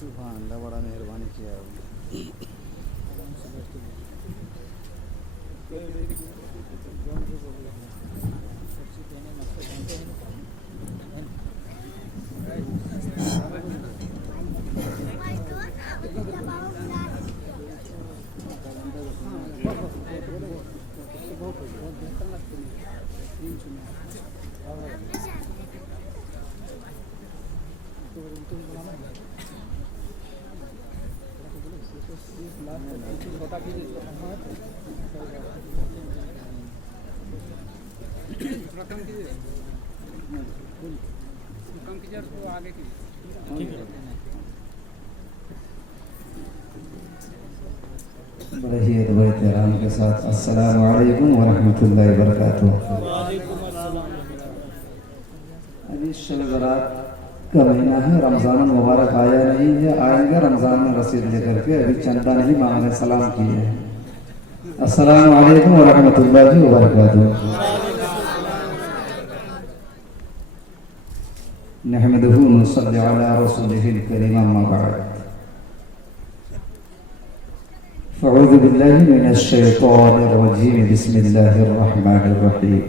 सुभान अल्लाह, बड़ा मेहरबानी किया बड़े ही अदब एहतराम के साथ अस्सलामु अलैकुम व रहमतुल्लाहि व बरकातुहू। अभी शब बरात का महीना है, रमज़ान मुबारक आया नहीं है, आएगा रमज़ान में रसीद लेकर के, अभी चंदा नहीं मांगने सलाम किए हैं। अस्सलामु अलैकुम व रहमतुल्लाहि व बरकातुहू। नहमदुहु व नसल्ली अला रसूलिहिल करीम, अम्मा बअद। अऊज़ु बिल्लाहि मिनश शैतानिर रजीम, बिस्मिल्लाहिर रहमानिर रहीम।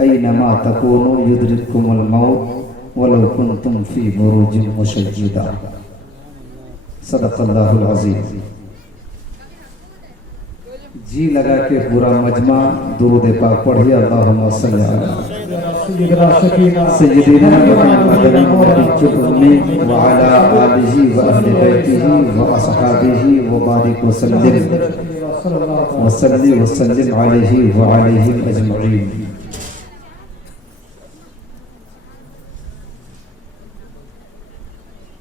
ऐनमा तकूनु युद्रिकुमुल मौत वलौ कुंतुम फी बुरूजिन मुशय्यदा। सदक़ल्लाहुल अज़ीम। जी लगा के पूरा मजमा दुरूद पाक पढ़िए। अल्लाहुम्मा सल्ली अला सय्यिदिना मुहम्मदिन नबी व अला आलिहि व अहलि बैतिहि व अस्हाबिहि व बारिक व सल्लिम अलैहि व अलैहिम अजमईन।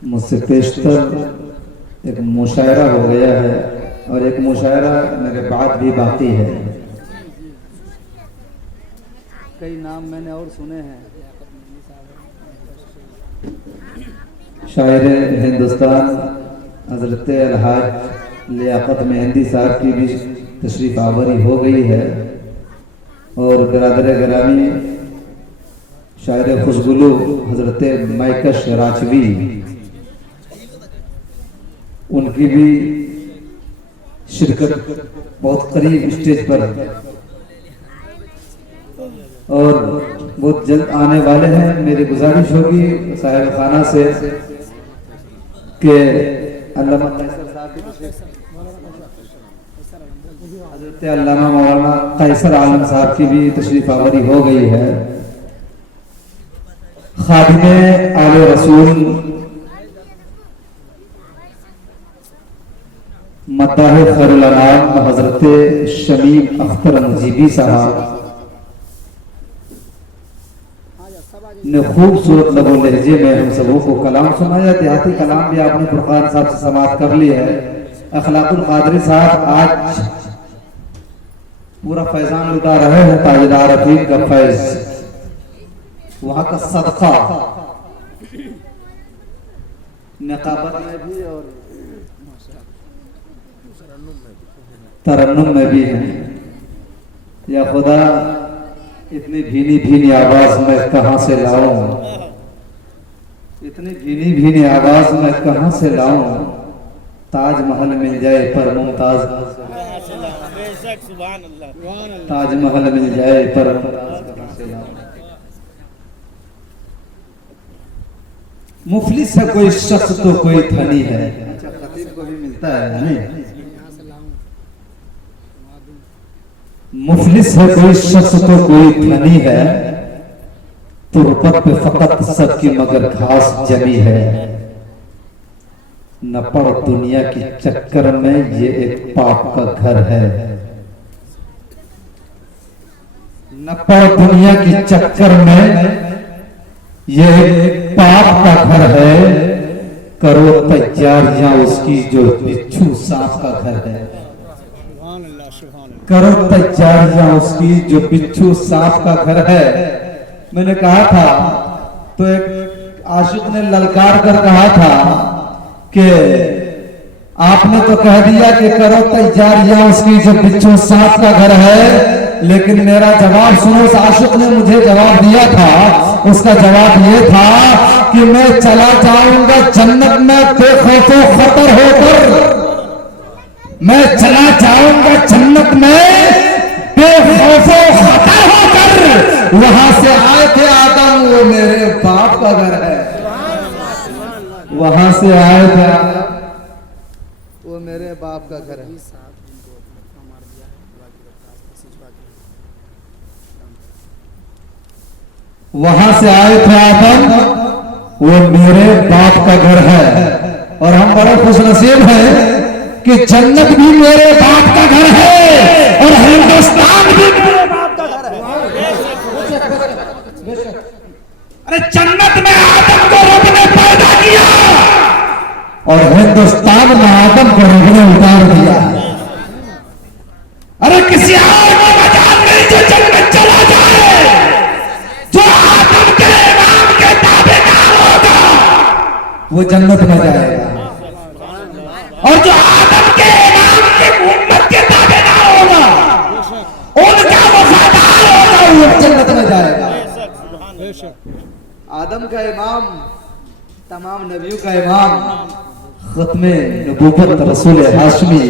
मुझसे पेशतर एक मुशायरा हो गया है और एक मुशायरा मेरे बाद भी बाकी है। कई नाम मैंने और सुने हैं। शायर हिंदुस्तान हजरत अलहाज लियाकत मेहंदी साहब की भी तशरीफ आवरी हो गई है और बिरादर ग्रामी शायर खुशबुलू हजरत मैकश राजवी, उनकी भी शिरकत बहुत करीब स्टेज पर और बहुत जल्द आने वाले हैं। मेरी गुजारिश होगी साहिब खाना से कि अल्लामा मौलाना कैसर आलम साहब की भी तशरीफ आवरी हो गई है। खादिमे आले रसूल मद्दाह खैरुल अनाम हजरत शमीम अख्तर मुजीबी साहब ने खूबसूरत लबो लहजे में हम सबों को कलाम सुनाया। देहाती कलाम भी आपने फुरकान साहब से समाप्त कर ली है। अखलाकुल कादरी साहब आज पूरा फैजान लुटा रहे हैं, ताजदार अफीम का फैज, वहां का सदका नकाबत में भी और तरन्नुम में भी है। या खुदा, इतनी भीनी भीनी आवाज मैं कहां से लाऊं, इतनी भीनी भीनी आवाज मैं कहां से लाऊं, ताजमहल मिल जाए पर मुमताज, ताजमहल मिल जाए पर मुमताज कहां से लाऊं। मुफलिस है कोई शख्स तो कोई धनी है। अच्छा, खतीब को भी मिलता है नहीं? मुफलिस है कोई शख्स तो कोई धनी है, तुरबत पे फकत सबकी मगर घास जमी है। न पड़ दुनिया के चक्कर में ये एक पाप का घर है, न पड़ दुनिया के चक्कर में ये एक पाप का घर है। करो तैयारियां उसकी जो बिच्छू सांप का घर है। करो तैयारियां उसकी जो बिच्छू सांप का घर है। मैंने कहा था तो एक आशिक ने ललकार कर कहा था कि आपने तो कह दिया कि करो तैयारियां उसकी जो बिच्छू सांप का घर है, लेकिन मेरा जवाब सुनो। उस आशिक ने मुझे जवाब दिया था, उसका जवाब ये था कि मैं चला जाऊंगा जन्नत में बेखौफो खतर होकर, मैं चला जाऊंगा जन्नत में बेखौफो खतर होकर। वहां से आए थे आदम, वो मेरे बाप का घर है। वहां से आए थे आदम, वो मेरे बाप का घर है। वहां से आए थे आदम, वो मेरे बाप का घर है। और हम बड़े खुशनसीब हैं कि जन्नत भी मेरे बाप का घर है और हिंदुस्तान भी मेरे बाप का घर है। अरे जन्नत में आदम को रब ने पैदा किया और हिंदुस्तान में आदम को रब ने उतार दिया। अरे किसी और को मजाल नहीं जो जन्नत चला जाए, जो आदम के इमाम के ताबेदार होगा वो जन्नत में जाएगा, और जो आदम के इमाम के उम्मत के ताबेदार होगा, उनका वफादार होगा, वो जन्नत में जाएगा। आदम का इमाम, तमाम नबियों का इमाम, खत्मे नबूवत रसूल हाशमी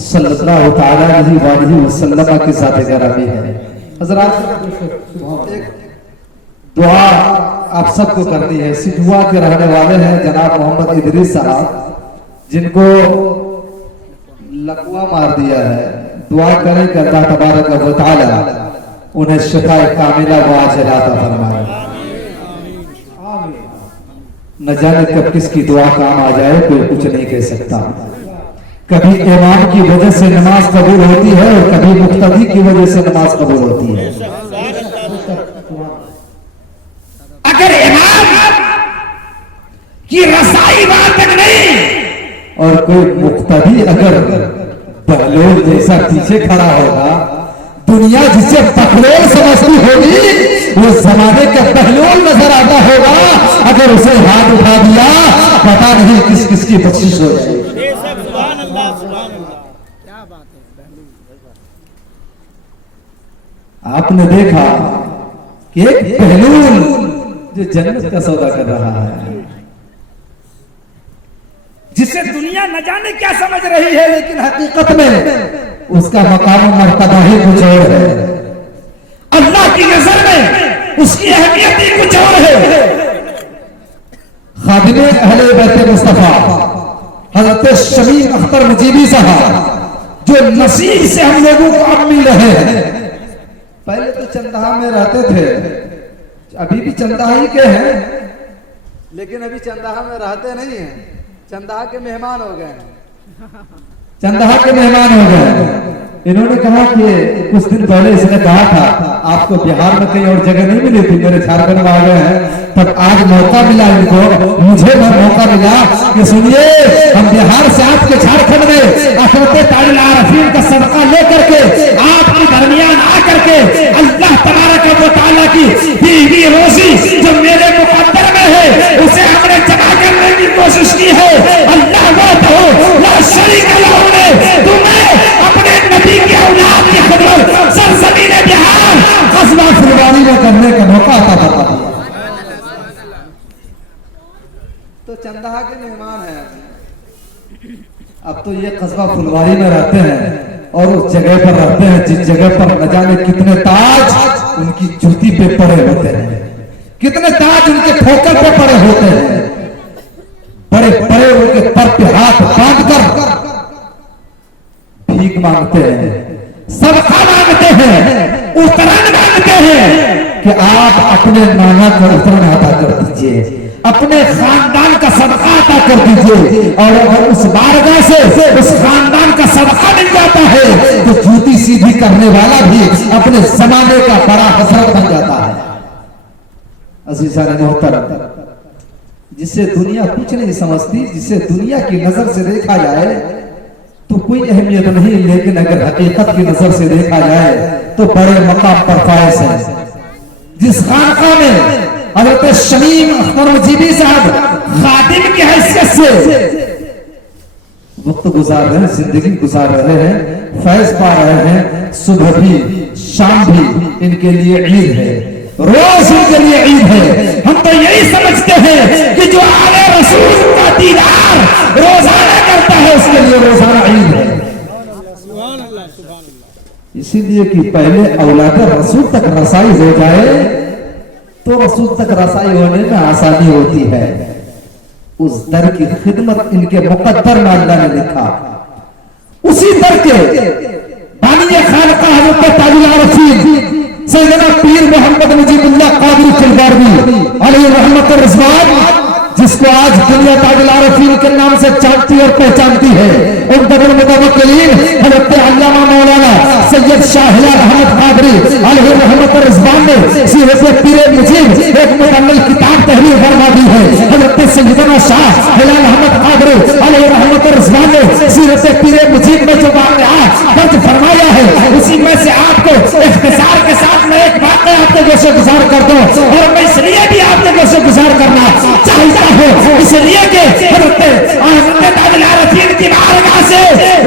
सल्लल्लाहु तआला अलैहि वसल्लम की ज़ात गिरामी है। हज़रात एक दुआ आप सबको करनी है। इसी दुआ के रहने वाले हैं जनाब मोहम्मद इदरीस साहब, जिनको लकवा मार दिया है। दुआ करें कि अल्लाह तबारक व तआला उन्हें शिफा कामिला व आजिला अता फरमाए। न जाने कब किसकी दुआ काम आ जाए, कोई कुछ नहीं कह सकता। कभी इमाम की वजह से नमाज कबूल होती है और कभी मुक्तदी की वजह से नमाज कबूल होती है। अगर इमाम की रसाई वहां तक नहीं और कोई मुक्तदी अगर बहलोल जैसा पीछे खड़ा होगा, दुनिया जिसे बहलोल समझती होगी वो जमाने का बहलोल नजर आता होगा। अगर उसे हाथ उठा दिया, पता नहीं किस किस की बख्शिश हो जाएगी। आपने देखा कि एक बहलूल जो जन्नत का सौदा कर रहा है, जिसे दुनिया न जाने क्या समझ रही है, लेकिन हकीकत में उसका मकाम मर्तबा ही कुछ और है। अल्लाह की नजर में उसकी अहमियत ही कुछ और है। खादिमे अहले बैत मुस्तफा हजरत शमीम अख्तर मुजीबी साहब, जो नसीब से हम लोगों को अब मिल रहे हैं। पहले तो चंदहा में रहते थे, अभी भी चंदहा ही के हैं, लेकिन अभी चंदहा में रहते नहीं हैं, चंदहा के मेहमान हो गए हैं। चंदहा के मेहमान हो गए। इन्होंने कहा कि कुछ दिन पहले इसने कहा था आपको बिहार में कहीं और जगह नहीं मिली थी, मेरे झारखंड में आ गए हैं, तब आज मौका मिला इनको, मुझे मौका मिला कि सुनिए हम बिहार से आपके झारखंड में अखरते तारिल आरफीन का सदका लेकर के आपके दरमियान आकर के अल्लाह तबारक व तआला की दीवी रोजी जो मेरे मुकद्दर में है उसे हमने जमा करने की कोशिश की है। अल्लाह वहदहु ला शरीक लहू ने तुम्हें अपने नबी की औलाद की खिदमत सरजमीन बिहार कस्बा फुलवारी में करने का मौका अता फरमा दिया। तो चंदहा के मेहमान हैं। अब तो ये कस्बा फुलवारी में रहते हैं और उस जगह पर रहते हैं जिस जगह पर न जाने कितने ताज उनकी जूती पे पड़े होते हैं, कितने ताज उनके ठोकर पे पड़े होते हैं। बड़े बड़े उनके पर पे हाथ बांधकर भीख मांगते हैं, सदका मांगते हैं, उतरन मांगते हैं कि आप अपने नाना को उतरन अता कर दीजिए, अपने खानदान का सदका अता कर दीजिए। और अगर उस बारगाह से उस खानदान का सदका मिल जाता है तो जूती सीधी करने वाला भी अपने जमाने का बड़ा हसरत बन जाता है। अज़ीज़ान मोहतरम, जिसे दुनिया कुछ नहीं समझती, जिसे दुनिया की नजर से देखा जाए तो कोई अहमियत नहीं, लेकिन अगर हकीकत की नजर से देखा जाए तो बड़े मकाम पर फायज है। जिस खानका में हजरत शमीम अख्तर मुजीबी साहब खादिम की हैसियत से वक्त गुजार रहे हैं, जिंदगी गुजार रहे हैं, फैज पा रहे हैं, सुबह भी शाम भी इनके लिए ईद है, रोज इनके लिए ईद है। हम तो यही समझते हैं कि जो आले रसूल का दीदार रोजाना करता है उसके लिए रोजाना ईद है। इसीलिए कि पहले औलाद रसूल तक रसाई हो जाए तो रसूल तक रसाई होने में आसानी होती है। उस दर की खिदमत इनके मुकद्दर में अल्लाह ने लिखा। उसी दर के बानिया खानका हज़रत ताजुल आरफीन सैयदना पीर मोहम्मद मुजीबुल्लाह कादरी किलबारवी अलैहि रहमत व रिज़वान, जिसको आज दुनिया ताजुल आरफीन के नाम से जानती और पहचानती है, उनके मुतवक्किलीन हज़रत अल्लामा मौलाना सैयद शाह हिलाल अहमद कादरी अलैहि रहमत व रिज़वान ने सीरत पीर मुजीब एक मुकम्मल किताब तहरीर फरमा दी है। हज़रत सैयदना शाह हिलाल अहमद कादरी अलैहि रहमत व रिज़वान ने सीरत पीर मुजीब में जो वाक़िआत दर्ज फरमाया है, उसी में से आपको इख्तिसार के साथ मैं एक बात आपके गोशे गुजार कर दूं, और मैं इसलिए भी आपके गोशे गुजार करना चाहता हूं, इसलिए कि हज़रत ताजुल आरफीन की बारगाह से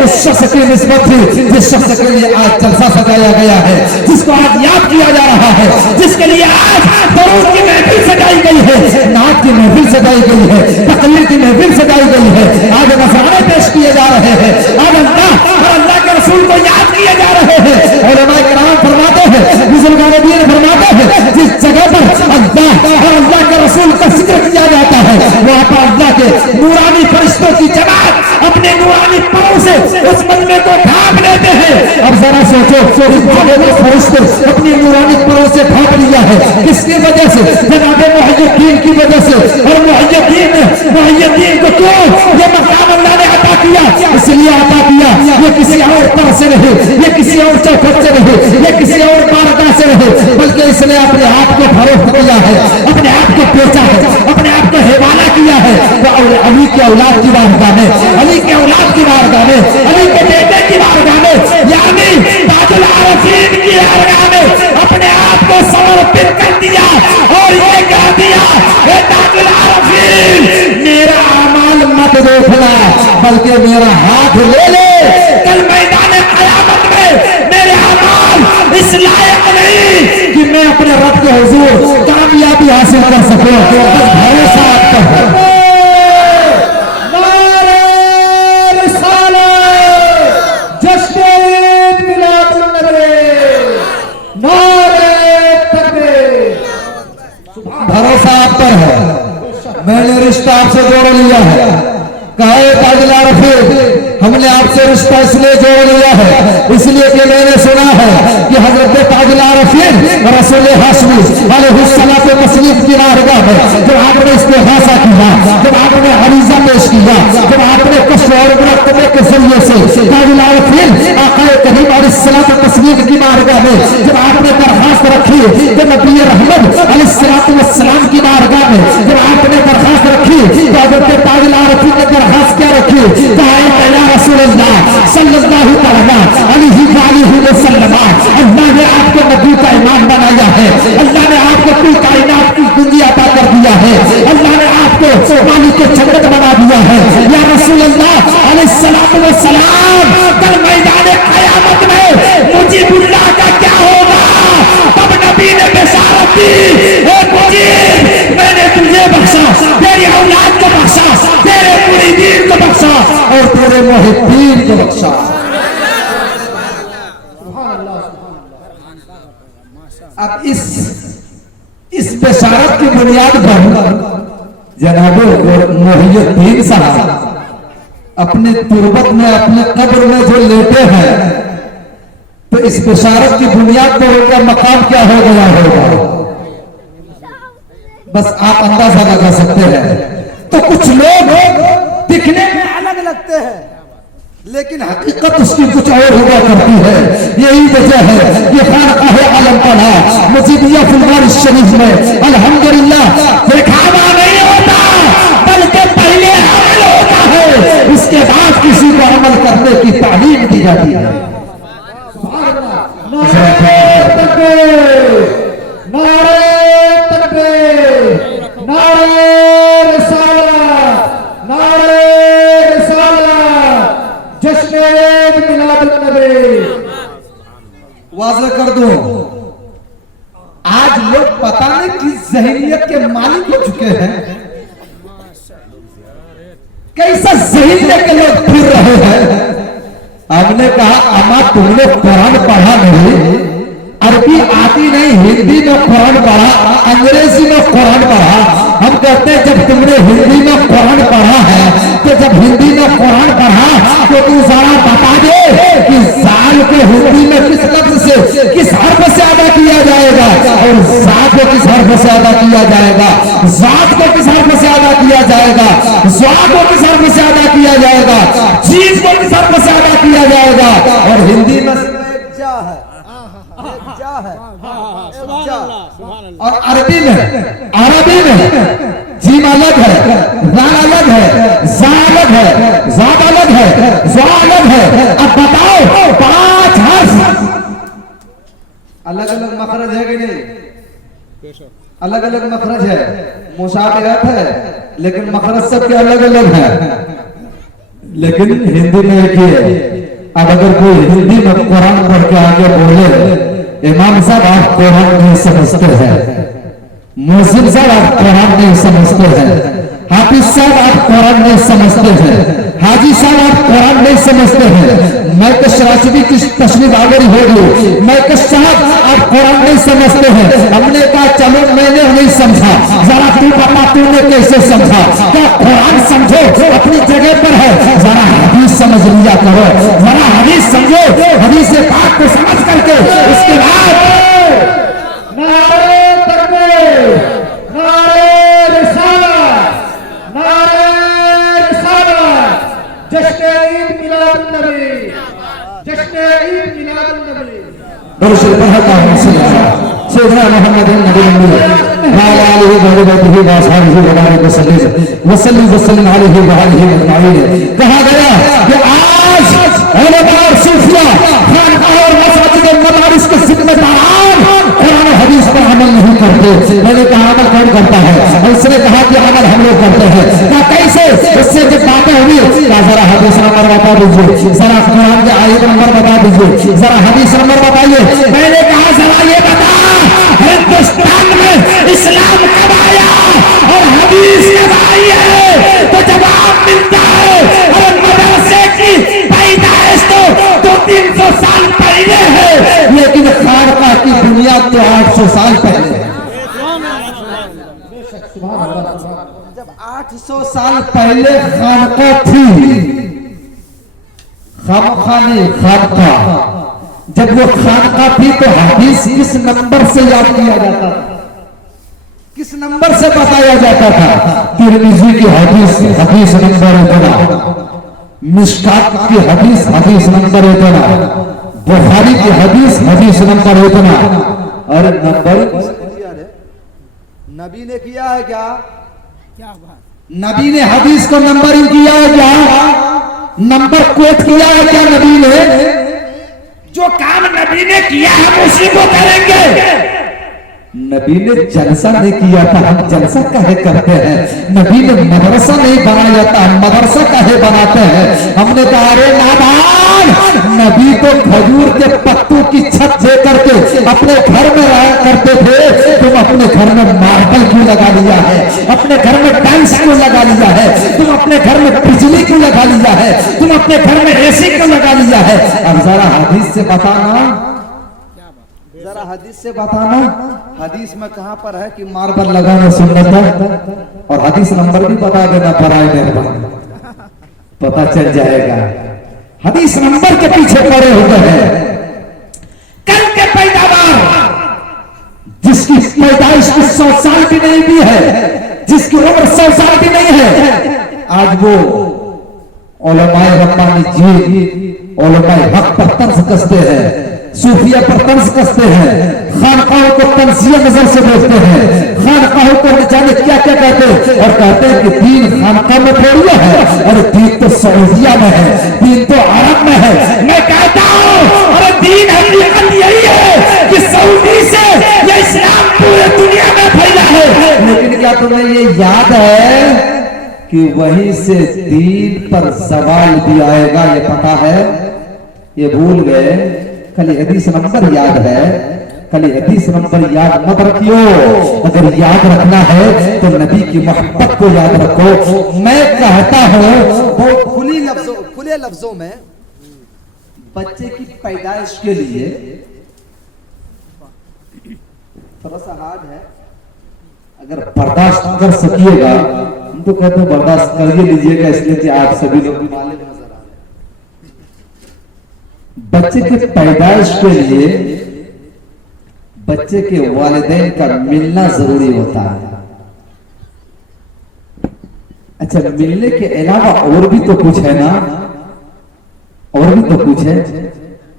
उस शख्स की निस्बत थी जिस शख्स के लिए आज जलसा सजाया गया है, जिसको आज याद किया जा रहा है, जिसके लिए आज दरूद की महफिल सजाई गई है, नात की महफिल सजाई गई है, तकरीर की महफिल सजाई गई है, आज नज़राने पेश किए जा रहे हैं, आज अल्लाह और अल्लाह के रसूल को याद किए जा रहे हैं। उलमा किराम फरमाते हैं, बुजुर्गान दीन फरमाते हैं, जिस जगह पर अल्लाह और अल्लाह के रसूल का जिक्र किया जाता है वहां पर अल्लाह के नूरानी फरिश्तों की जमात अपने नूरानी परों से उस मजमे को ढांप लेते हैं। अब जरा सोचो, फरिश्ते अपनी नूरानी परों से ढांप लिया है, किसकी वजह से? जनाब मुहय्यद्दीन की वजह से। और मुहय्यद्दीन को क्यों ये मकाम अल्लाह ने अता किया? इसलिए अता किया, ये किसी और पर से नहीं, ये किसी और चौखट से नहीं, ये किसी और बारगाह से नहीं, बल्कि इसने अपने आप को फरोख्त किया है, अपने आप को बेचा है, अपने आप को हवाला किया है। तो अली के औलाद की बारगाह में, अली के औलाद की बारगाह में, अली के बेटे की बारगाह में, यानी ताजुल आरफीन की बारगाह में अपने आप को समर्पित कर दिया और ये कह दिया, हे ताजुल आरफीन, मेरा अमाल मत देखना, बल्कि मेरा हाथ ले ले। कल मैदान क़यामत में मेरे अमाल इस लायक नहीं कि मैं अपने रब के हुजूर कामयाबी हासिल कर सकूं। बस भरोसा आप पर है। भरोसा आप पर है। मैंने रिश्ता आपसे जोड़ लिया है, कहे ताजुल आरफीन, हमने आपसे रिश्ता इसलिए जोड़ लिया है इसलिए कि मैंने सुना है कि हजरत ताजुल आरफीन रसूल हाशमी अलैहिस्सलातु तस्लीम की बारगाह में जब आपने इस्तिग़ासा किया, जब आपने अरीज़ा पेश किया, जब आपने कश्फ और मुराक़बे के जरिए से ताजुल आरफीन आक़ा करीम अलैहिस्सलातु तस्लीम की बारगाह में जब आपने दरखास्त रखी, तो नबी रहमत अलैहिस्सलातु वस्सलाम की बारगाह में जब आपने दरखास्त रखी, तो हजरत ताजुल आरफीन ने दरखास्त क्या रखी? कहा रसूलुल्लाह सल्लल्लाहु अलैहि वसल्लम, अल्लाह ने आपको नबी का इमाम बनाया है, अल्लाह ने आपको कुल कायनात की दुनिया अता कर दिया है, अल्लाह ने आपको मालिक जन्नत बना दिया है। या रसूलुल्लाह अलैहिस्सलातु वस्सलाम, कल मैदान क़यामत में मुजीबुल्लाह का क्या होगा? तब नबी ने बशारत दी, ए मुजीब, मैंने तुझे बख्शा, तेरी औलाद को बख्शा, तेरे मुरीदीन को बख्शा और तेरे मुहिब्बीन को बख्शा। अब इस बशारत की बुनियाद पर जनाब मुहय्यद्दीन साहब अपने तुरबत में, अपने कब्र में जो लेटे हैं, तो इस बशारत की बुनियाद पर उनका मकाम क्या हो गया होगा, बस आप अंदाजा लगा सकते हैं। तो कुछ लोग दिखने में अलग लगते हैं लेकिन हकीकत उसकी कुछ और हुआ करती है। यही वजह है कि खानकाह आलम पढ़ा मुजीबिया फुलवार शरीफ में अल्हम्दुलिल्लाह दिखावा नहीं होता, बल्कि पहले अमल होता है, उसके बाद किसी को अमल करने की तालीम दी जाती है। नारे तकबीर, नारे तकबीर, नारे रिसालत, नारे रिसालत, जश्न मिलाद नबी। वाज़ेह कर दो, आज लोग पता नहीं किस जहनीयत के मालिक हो चुके हैं, कैसा जहन लेके लोग फिर रहे हैं। हमने कहा अम्मा तुमने कुरान पढ़ा नहीं, अरबी आती नहीं, हिंदी में कुरान पढ़ा, अंग्रेजी में कुरान पढ़ा। हम कहते हैं जब तुमने हिंदी में कुरान पढ़ा है तो जब हिंदी में कुरान पढ़ा तो तू जरा बता दे कि साल को हिंदी में किस लफ्ज से, किस हर्फ से अदा किया जाएगा, और सात को किस हर्फ से अदा किया जाएगा, जात को किस हर्फ से अदा किया जाएगा, स्वाद को किस हर्फ से अदा किया जाएगा, चीज को किस हर्फ से अदा किया जाएगा। और हिंदी में और अरबी में जीम अलग है, लाल अलग है, जा अलग है, जाद अलग है, जा अलग है। अब बताओ 5 हर्फ अलग अलग मखरज है कि नहीं? अलग अलग मखरज है, मुशाबहत है, लेकिन मखरज सबके अलग अलग है, लेकिन हिंदी में एक ही है। अब अगर कोई हिंदी में कुरान पढ़ के आगे बोले, इमाम साहब आप कुरान नहीं समझते हैं, मुस्लिम साहब आप कुरान नहीं समझते हैं, हाफिज साहब आप कुरान नहीं समझते हैं, हाजी साहब आप कुरान नहीं समझते हैं, मैं तो शराशदी की तशरीफ आवर होगी, मैं तो साहब आप कुरान नहीं समझते हैं। हमने कहा चलो मैंने नहीं समझा, जरा तू बता तूने कैसे समझा। क्या कुरान समझो अपनी जगह पर है, जरा हदीस समझ लिया करो, जरा हदीस समझो, हदीस पाक को समझ करके उसके बाद नारे तकबीर, नारे रिसालत, नारे रिसालत, जश्न ईद मिलाद नबी, जश्न ईद मिलाद नबी। दरूद पढ़ता हूं सैयदना मोहम्मद नबी वाला आलिहि व रहमतुल्लाहि व असहाबिहि व बारिक वसल्लम वसल्लम अलैहि व आलिहि अजमाइन। कहा गया कि आज उलमा और सूफिया खानकाह और मसाजिद और मदारिस के जिम्मेदार कुरान और हदीस पर अमल नहीं करते। मैंने कहा अमल कौन करता है? उसने कहा कि अमल हम लोग करते हैं। क्या कैसे? उससे जब बातें हुई क्या जरा हदीस नंबर बता दीजिए, जरा कुरान के आयत नंबर बता दीजिए, जरा हदीस नंबर बताइए। मैंने कहा जरा ये बता हिंदुस्तान में इस्लाम कब आया और हदीस कब आई है? तो जवाब मिलता है और मदरसे की पैदाइश तो 200-300 साल पहले है, लेकिन खानकाह की बुनियाद तो 800 साल पहले है। जब 800 साल पहले खानकाह थी, खामखाने खानकाह, जब वो खानकाह थी तो हदीस किस नंबर से याद किया जाता था, किस नंबर से बताया जाता था? तिरमिज़ी की हदीस, हदीस नंबर इतना, मिशकात की हदीस, हदीस नंबर इतना, बुखारी की हदीस, हदीस नंबर इतना। और नंबर नबी ने किया है क्या? नबी ने हदीस को नंबरिंग किया है क्या? नंबर कोट किया है क्या नबी ने? जो काम नबी ने किया हम उसी को करेंगे। नबी ने जलसा नहीं किया था, हम जलसा काहे करते हैं? नबी ने मदरसा नहीं बनाया था, हम मदरसा काहे बनाते हैं? हमने कहा अरे नादान, नबी तो खजूर के पत्तों की छत दे करके अपने घर में रहा करते थे, तुम अपने घर में मार्बल क्यों लगा लिया है? अपने घर में टाइल्स क्यों लगा लिया है? तुम अपने घर में बिजली क्यों लगा लिया है? तुम अपने घर में एसी क्यों लगा लिया है? अब जरा हदीस से बताना, जरा हदीस से बताना, हदीस में कहां पर है कि मार्बल लगाना सुन्नत है? और हदीस नंबर भी बता देना पराए मेहरबान, पता चल जाएगा। हदीस नंबर के पीछे पड़े हुए हैं। कल के पैदावार जिसकी पैदाइश 100 साल भी नहीं भी है, जिसकी उम्र 100 साल भी नहीं है, आज वो उलमाए रब्बानी जी, उलमाए हक पर तर्ज कसते हैं सूफिया पर तंज कसते हैं, खानकाहों को तंजिया नजर से देखते हैं, खानकाहों को न जाने क्या क्या कहते हैं और कहते हैं कि दीन खानका में थोड़ी है, और दीन तो सऊदिया में है, दीन तो अरब में है। मैं कहता हूँ अरे दीन हकीकत यही है कि सऊदी से ये इस्लाम पूरे दुनिया में फैला है। लेकिन क्या तुम्हें ये याद है कि वहीं से दीन पर सवाल भी आएगा? ये पता है? ये भूल गए? खाली हदीस नंबर याद है, खाली हदीस नंबर याद मत रखियो। अगर याद रखना है तो नबी की मोहब्बत को याद रखो। मैं कहता हूँ बहुत खुले लफ्जों में, बच्चे की पैदाइश के लिए थोड़ा सा हार्ड है, अगर बर्दाश्त कर सकिएगा, हम तो कहते हैं बर्दाश्त कर लीजिएगा, इसलिए कि आप सभी लोग मालिक नजर आ रहे। बच्चे के पैदाइश के लिए बच्चे के वालिदैन का मिलना जरूरी होता है। अच्छा, मिलने के अलावा और भी तो कुछ है ना, और भी तो कुछ है।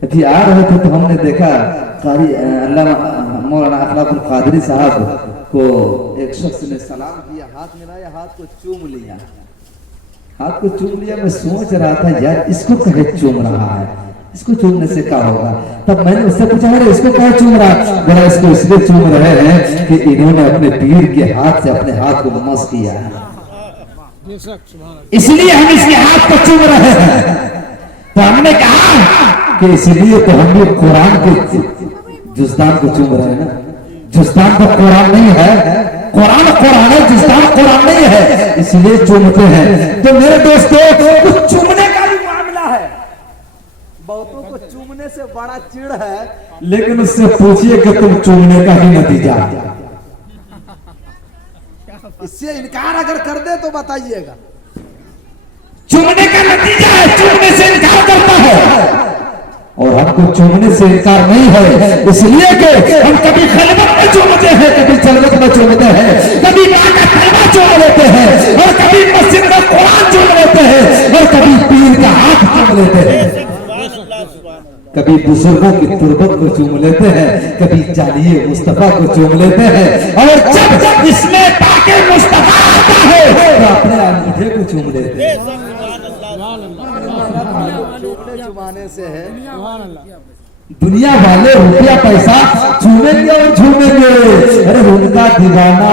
अभी आ रहे थे तो हमने देखा कारी अल्लामा मौलाना अखलाकुल कादरी साहब को एक शख्स ने सलाम किया, हाथ मिलाया, हाथ को चूम लिया, हाथ को चूम लिया। मैं सोच रहा था यार इसको कहे चूम रहा है, इसको चूमने से क्या होगा? तब मैंने उससे पूछा अरे इसको कहे चूम रहा? बोला इसको इसलिए चूम रहे हैं कि इन्होंने अपने पीर के हाथ से अपने हाथ को मस किया है, इसलिए हम इसके हाथ को चूम रहे हैं। तो हमने कहा कि इसलिए तो हम भी कुरान के जुस्तान को चूम रहे हैं ना। जुस्तान तो कुरान नहीं है, कुरान कुरान है, जुस्तान कुरान नहीं है, इसलिए चूमते हैं। तो मेरे दोस्तों, कुछ चूमने का भी मामला है। बहुतों को चूमने से बड़ा चिढ़ है, लेकिन उससे पूछिए कि तुम चूमने का ही नतीजा, इससे इनकार अगर कर दे तो बताइएगा। चूमने का नतीजा है, चूमने से इनकार करता है, और हमको चूमने से इनकार नहीं है, इसलिए कि हम कभी खलवत में चूमते हैं, कभी जलवत में चूमते हैं, कभी मां का कलमा चूम लेते हैं, और कभी मस्जिद में कुरान चूम लेते हैं, और कभी पीर का हाथ चूम लेते हैं, कभी बुजुर्गों की तुरबत को चूम लेते हैं, कभी जानिए मुस्तफा को चूम लेते हैं, और जब इसमें पाके मुस्तफा आता है तो अपने अंगूठे को चूम लेते हैं। चुमाने से है, दुनिया वाले रुपया पैसा चूमेंगे और झूमेंगे, अरे उनका दीवाना